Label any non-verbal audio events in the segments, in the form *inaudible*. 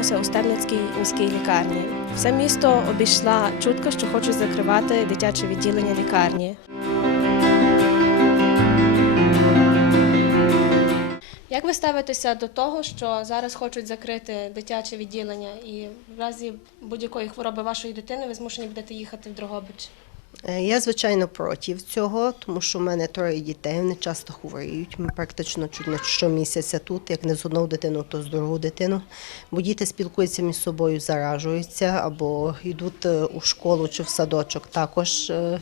Знаходимося у Стебницькій міській лікарні. Все місто обійшла чутка, що хочуть закривати дитяче відділення лікарні. Як ви ставитеся до того, що зараз хочуть закрити дитяче відділення, і в разі будь-якої хвороби вашої дитини ви змушені будете їхати в Дрогобич? Е, Я, звичайно, проти цього, тому що в мене троє дітей, вони часто хворіють. Ми практично чуть не щомісяця тут, як не з одну дитину, то з другу дитину. Бо діти спілкуються між собою, заражуються або йдуть е, у школу чи в садочок, також е,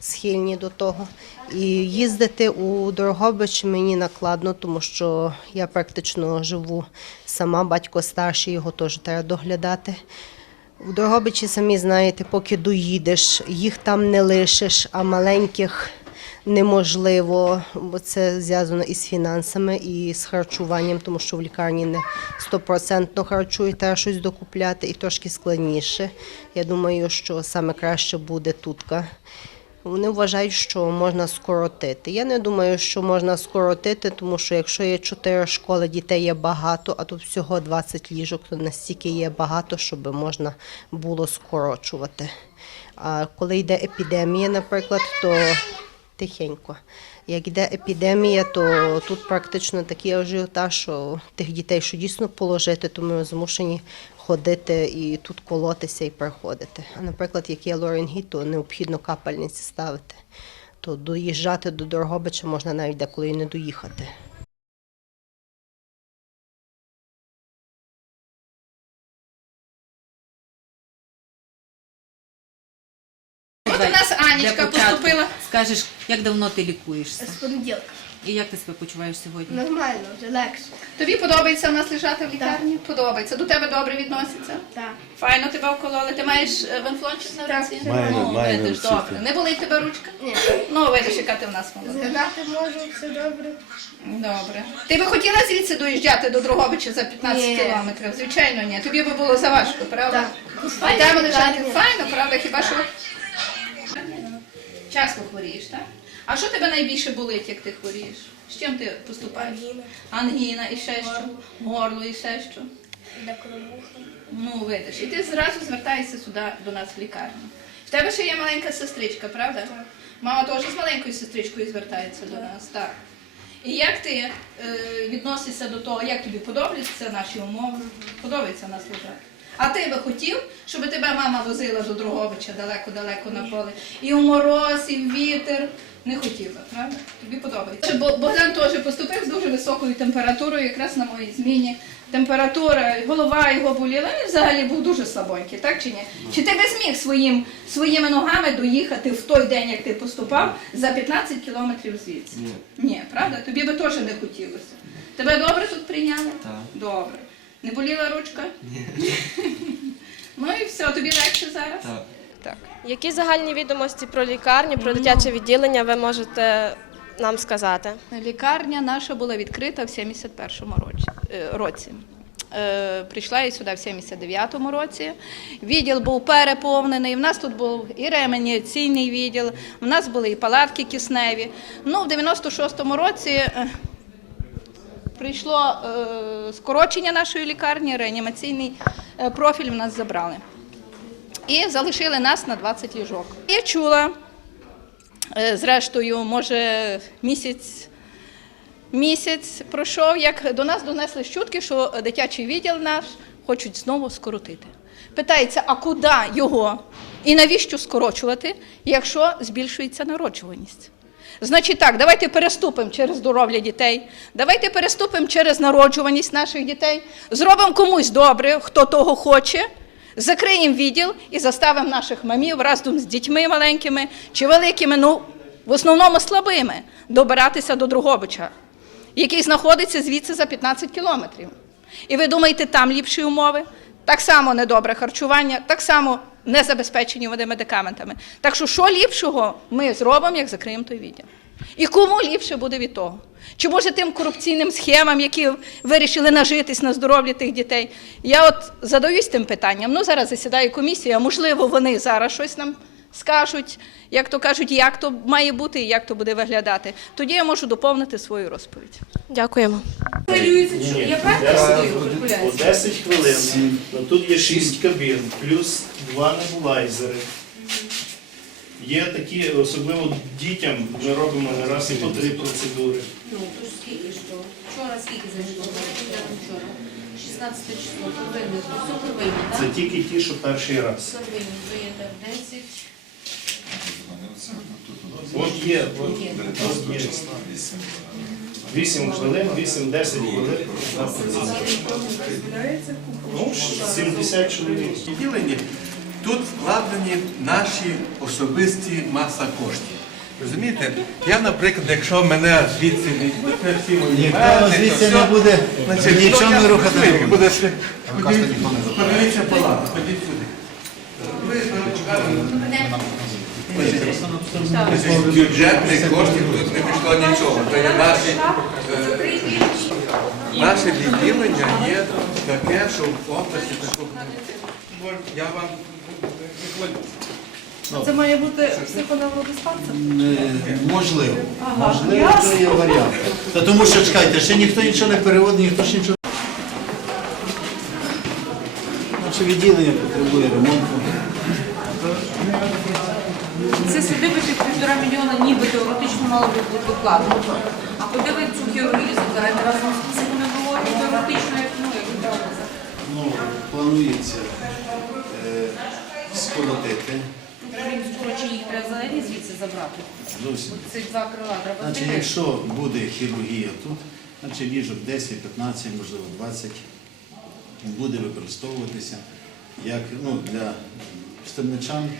схильні до того. І їздити у Дорогобич мені накладно, тому що я практично живу сама, батько старший, його теж треба доглядати. У Дрогобичі самі знаєте, поки доїдеш, їх там не лишиш, а маленьких неможливо, бо це зв'язано із фінансами і з харчуванням, тому що в лікарні не стопроцентно харчують, треба щось докупляти і трошки складніше. Я думаю, що саме краще буде тутка. Вони вважають, що можна скоротити. Я не думаю, що можна скоротити, тому що якщо є чотири школи, дітей є багато, а тут всього 20 ліжок, то настільки є багато, щоб можна було скорочувати. А коли йде епідемія, наприклад, то тихенько. Як йде епідемія, то тут практично такий ажіотаж, що тих дітей, що дійсно положити, то ми змушені ходити і тут колотися і приходити. А наприклад, як є лорингіт, то необхідно капельниці ставити. То доїжджати до Дорогобича можна навіть деколи і не доїхати. Скажеш, як давно ти лікуєшся? З понеділка. І як ти себе почуваєш сьогодні? Нормально, вже легше. Тобі подобається у нас лежати в лікарні? Подобається. До тебе добре відносяться? Так. Файно тебе вкололи. Ти маєш е, венфлончик на Так. руці? Маємо, ну, маємо видиш, всі добре. Не болить тебе ручка? Ні. Ну, видиш, яка ти в нас молода. Згадати можу, все добре. Добре. Ти би хотіла звідси доїжджати до Другобича за 15 Ні. кілометрів? Звичайно, ні. Тобі би було заважко, правда? Так. А тебе лежати файно, правда? Хіба що часто хворієш, так? А що тебе найбільше болить, як ти хворієш? З чим ти поступаєш? Ангіна. Ангіна і ще що? Горло і ще що? Деколи. Ну, видиш, і ти зразу звертаєшся сюди до нас в лікарню. В тебе ще є маленька сестричка, правда? Так. Мама теж з маленькою сестричкою звертається до нас, так. І як ти е, відносишся до того, як тобі подобаються наші умови? Подобається нас лежати. А ти би хотів, щоб тебе мама возила до Другобича далеко-далеко на поле. І у мороз, і в вітер. Не хотів би, правда? Тобі подобається. Бо Богдан теж поступив з дуже високою температурою, якраз на моїй зміні. Температура, голова його боліла, він взагалі був дуже слабонький, так чи ні? Чи ти би зміг своїм, своїми ногами доїхати в той день, як ти поступав, за 15 кілометрів звідси? Ні. Ні, правда? Тобі би теж не хотілося. Тебе добре тут прийняли? Так. Добре. Не боліла ручка? Ні. *laughs* ну і все, тобі легше зараз? Так. Так. Які загальні відомості про лікарню, про дитяче відділення ви можете нам сказати? Лікарня наша була відкрита в 71-му році. е, році. Е, Прийшла я сюди в 79-му році. Відділ був переповнений. В нас тут був і реанімаційний відділ, в нас були і палатки кисневі. Ну, в 96-му році е, прийшло е, скорочення нашої лікарні, реанімаційний е, профіль в нас забрали. І залишили нас на 20 ліжок. Я чула, е, зрештою, може, місяць. Місяць пройшов, як до нас донесли чутки, що дитячий відділ наш хочуть знову скоротити. Питається, а куди його і навіщо скорочувати, якщо збільшується народжуваність? Значить так, давайте переступимо через здоров'я дітей, давайте переступимо через народжуваність наших дітей, зробимо комусь добре, хто того хоче, закриємо відділ і заставимо наших мамів разом з дітьми маленькими чи великими, ну в основному слабими, добиратися до Другобича, який знаходиться звідси за 15 кілометрів. І ви думаєте, там ліпші умови? Так само недобре харчування, так само не забезпечені вони медикаментами. Так що, що ліпшого ми зробимо, як закриємо той відділ? І кому ліпше буде від того? Чи може тим корупційним схемам, які вирішили нажитись на здоров'я тих дітей? Я от задаюсь тим питанням. Ну зараз засідає комісія, можливо, вони зараз щось нам скажуть, як то кажуть, як то має бути і як то буде виглядати. Тоді я можу доповнити свою розповідь. Дякуємо. По 10 хвилин. Ну, Тут є 6 кабін, плюс 2 небулайзери. Є такі, особливо дітям, ми робимо не раз і по три процедури. Ну, то ж скільки ж то? Вчора скільки зайшло? Вчора. 16 число, первинне, то все первинне, так? Це тільки ті, що перший раз. Первинне, то є так, 10. От є, от, от є. 8 хвилин, 8-10 хвилин. Ну, 70 чоловік. тут вкладені наші особисті маса коштів. Розумієте? Я, наприклад, якщо мене звідси на всі мої Ніхто звідси не буде, значить, нічого ну, не рухати не буде. подивіться палату, ходіть сюди. Значить, Бюджетних коштів тут не пішло нічого. Це є наші, е, наше відділення є таке, що в області такого. Я вам Це має бути психоневродиспансер? Е, Можливо. Можливо, це є варіант. Та тому що чекайте, ще ніхто нічого не переводить, ніхто ж нічого. Наше відділення потребує ремонту. Це сюди би під півтора мільйона ніби теоретично мало би бути вкладено. А куди ви цю хірургію заберете разом з психоневрологією теоретично, як ну як? Ну, планується е, скоротити. Чи їх треба взагалі звідси забрати? Зовсім. Ці два крила треба Значить, якщо буде хірургія тут, значить ліжок 10, 15, можливо 20 буде використовуватися як ну, для стебничан,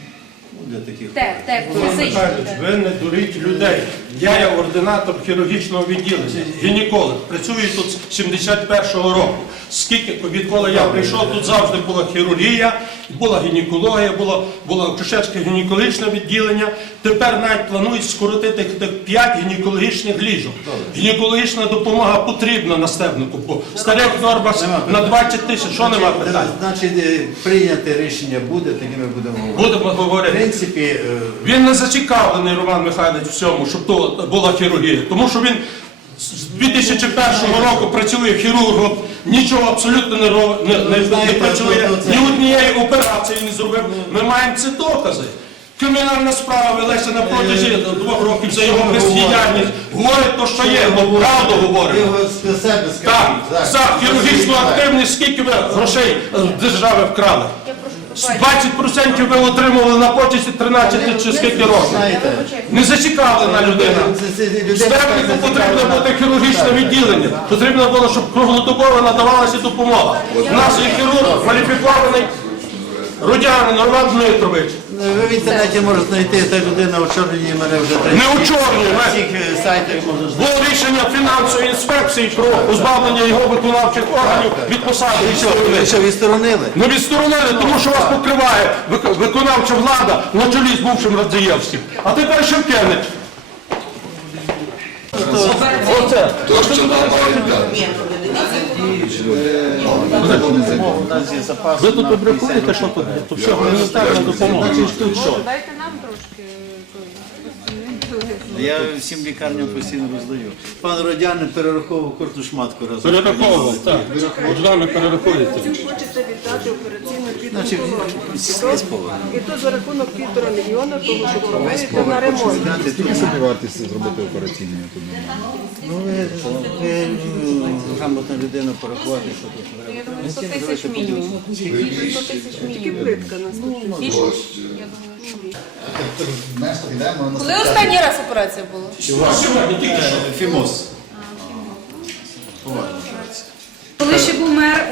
для таких. Те, те, фізично. Ви не дуріть людей. Я є ординатор хірургічного відділення, гінеколог. Працюю тут з 71-го року. Скільки відколи я прийшов, тут завжди була хірургія, була гінекологія, було, було акушерське гінекологічне відділення. Тепер навіть планують скоротити 5 гінекологічних ліжок. Гінекологічна допомога потрібна на стебнику. По старих нормах на 20 тисяч. Що нема питань? Значить, е, прийняте рішення буде, тоді ми будемо говорити. Будемо говорити. Принципі, е, Він не зацікавлений, Роман Михайлович, в цьому, щоб то була хірургія. Тому що він з 2001 року працює хірургом, нічого абсолютно не, не, не, не працює, ні однієї операції не зробив. Ми маємо ці докази. Кримінальна справа велася на протязі двох років за його бездіяльність. Говорить то, що є, бо правду говорить. Так, за хірургічну активність скільки ви грошей е, держави вкрали? 20% ви отримували на почесті 13 чи скільки років. Не зацікавлена людина. людина потрібно бути хірургічне відділення. Потрібно було, щоб круглодобово надавалася допомога. У нас є хірург кваліфікований Рудянин Роман Дмитрович. Ви в інтернеті можете знайти, та людина очорнює мене вже три. Не очорнює, На всіх е, сайтах можна знайти. Було рішення фінансової інспекції про позбавлення його виконавчих органів від посади. І що, ви що відсторонили? Не відсторонили, тому що вас покриває виконавча влада на чолі з бувшим Радзієвським. А тепер Шевкенич. Оце. Нас є. Ви тут обрахуєте, що тут? То все гуманітарна допомога. Тут що? Дайте нам трошки. Я всім лікарням постійно роздаю. Пан Родянин перераховував кожну шматку разом. Перераховував, так. Вами перерахуєте. Хочете віддати Значить, всі сповнені. І то за рахунок півтора мільйона, тому що плануєте на ремонт. Собівартість зробити операційною тут. Ну, ви, ви м, грамотна людина порахувати, що тут. Я думаю, 100 тисяч мінімум. 100 тисяч Тільки мінімум. плитка на 100 тисяч. Коли останній раз операція була? Сьогодні тільки що. Фімоз. Коли ще був мер, е,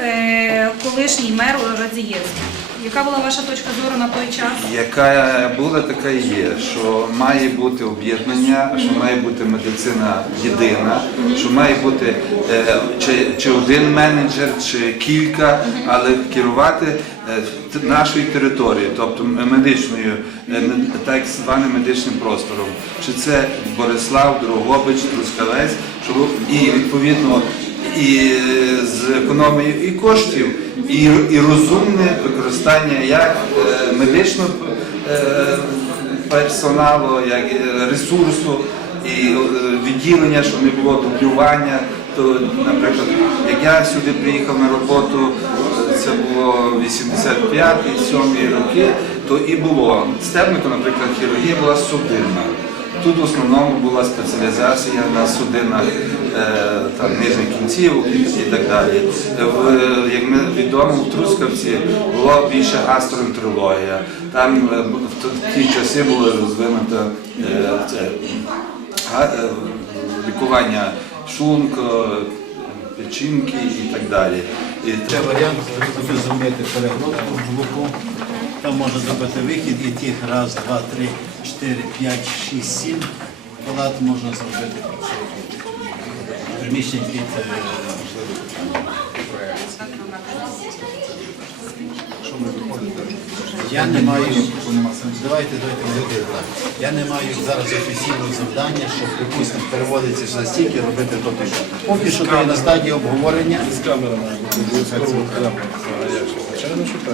колишній мер Радзієвський. Яка була ваша точка зору на той час? Яка була, така і є, що має бути об'єднання, що має бути медицина єдина, що має бути е, чи, чи один менеджер, чи кілька, але керувати е, нашою територією, тобто медичною, е, так званим медичним простором. Чи це Борислав, Дрогобич, Трускавець, щоб і відповідно і з економією і коштів, і, і розумне використання як е, медичного е, персоналу, як е, ресурсу і відділення, щоб не було дублювання. То, наприклад, як я сюди приїхав на роботу, це було 85-7 роки, то і було стебнику, наприклад, хірургія була судинна. Тут в основному була спеціалізація на судинах е, там, нижніх кінцівок і, так далі. В, як ми відомо, в Трускавці була більше гастроентерологія. Там е, в ті часи було розвинуто е, це, лікування шлунку, печінки і так далі. І Це варіант тобі зробити перегородку в боку. Там можна зробити вихід і тих раз, два, три, чотири, п'ять, шість, сім палат можна зробити приміщення під е, Я не маю, давайте, давайте. Я не маю зараз офіційного завдання, щоб, припустимо, переводиться настільки, робити то те, що. Поки що то на стадії обговорення.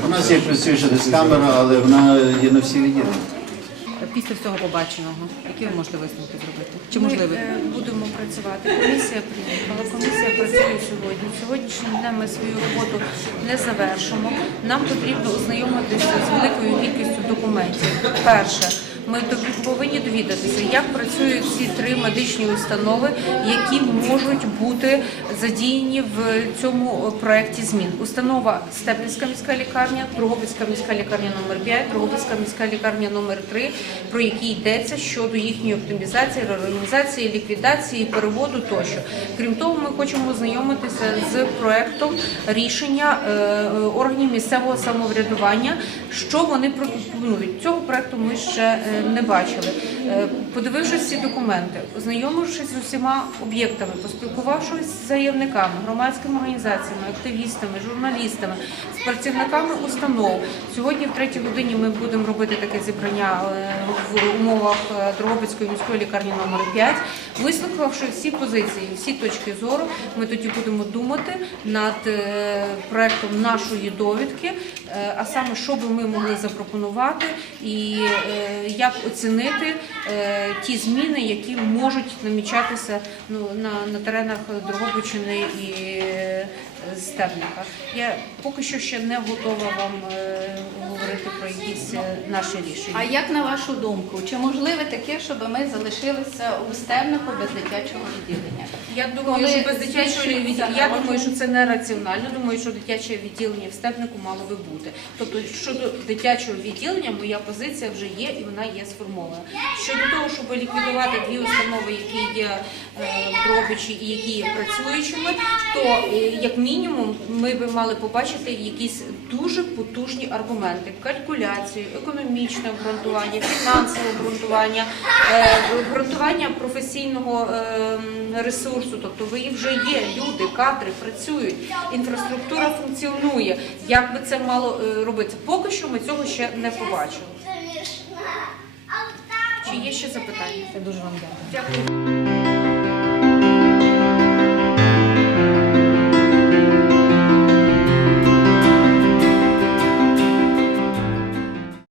У нас є працююча десь камера, але вона є на всі відділення. Після всього побаченого, які ви можете висновки зробити? Чи Ми можливо? е, будемо працювати. Комісія приїхала, комісія працює сьогодні. Сьогоднішнім днем ми свою роботу не завершимо. Нам потрібно ознайомитися з великою кількістю документів. Перше, ми дові- повинні довідатися, як працюють ці три медичні установи, які можуть бути задіяні в цьому проєкті змін. Установа Степницька міська лікарня, Дрогобицька міська лікарня номер 5, Дрогобицька міська лікарня номер 3, про які йдеться щодо їхньої оптимізації, реорганізації, ліквідації, переводу тощо. Крім того, ми хочемо ознайомитися з проектом рішення е, органів місцевого самоврядування, що вони пропонують. Цього проекту ми ще е, не бачили. Е, Подивившись ці документи, ознайомившись з усіма об'єктами, поспілкувавшись з заявниками, громадськими організаціями, активістами, журналістами, з працівниками установ. Сьогодні в третій годині ми будемо робити таке зібрання е, в умовах е, Дрогобицької міської лікарні номер 5. Вислухавши всі позиції, всі точки зору, ми тоді будемо думати над проектом нашої довідки, а саме, що би ми могли запропонувати і е, як оцінити е, ті зміни, які можуть намічатися ну, на, на теренах Дрогобичини і е, Стебника. Я поки що ще не готова вам е, говорити про якісь е, наші рішення. А як на вашу думку, чи можливе таке, щоб ми залишилися у стебнику без дитячого відділення? Я думаю, Коли що без дитячого відділення, я думаю, що це нераціонально. Думаю, що дитяче відділення в степнику мало би бути. Тобто щодо дитячого відділення, моя позиція вже є і вона є сформована. Щодо того, щоб ліквідувати дві установи, які є е, в Дрогобичі і які є працюючими, то е, як мінімум ми би мали побачити якісь дуже потужні аргументи: калькуляцію, економічне обґрунтування, фінансове обґрунтування, е, обґрунтування професійного е, ресурсу. Тобто ви вже є люди, кадри працюють, інфраструктура функціонує. Як би це мало е, робитися? Поки що ми цього ще не побачили. Чи є ще запитання? Це дуже вам. Дякую.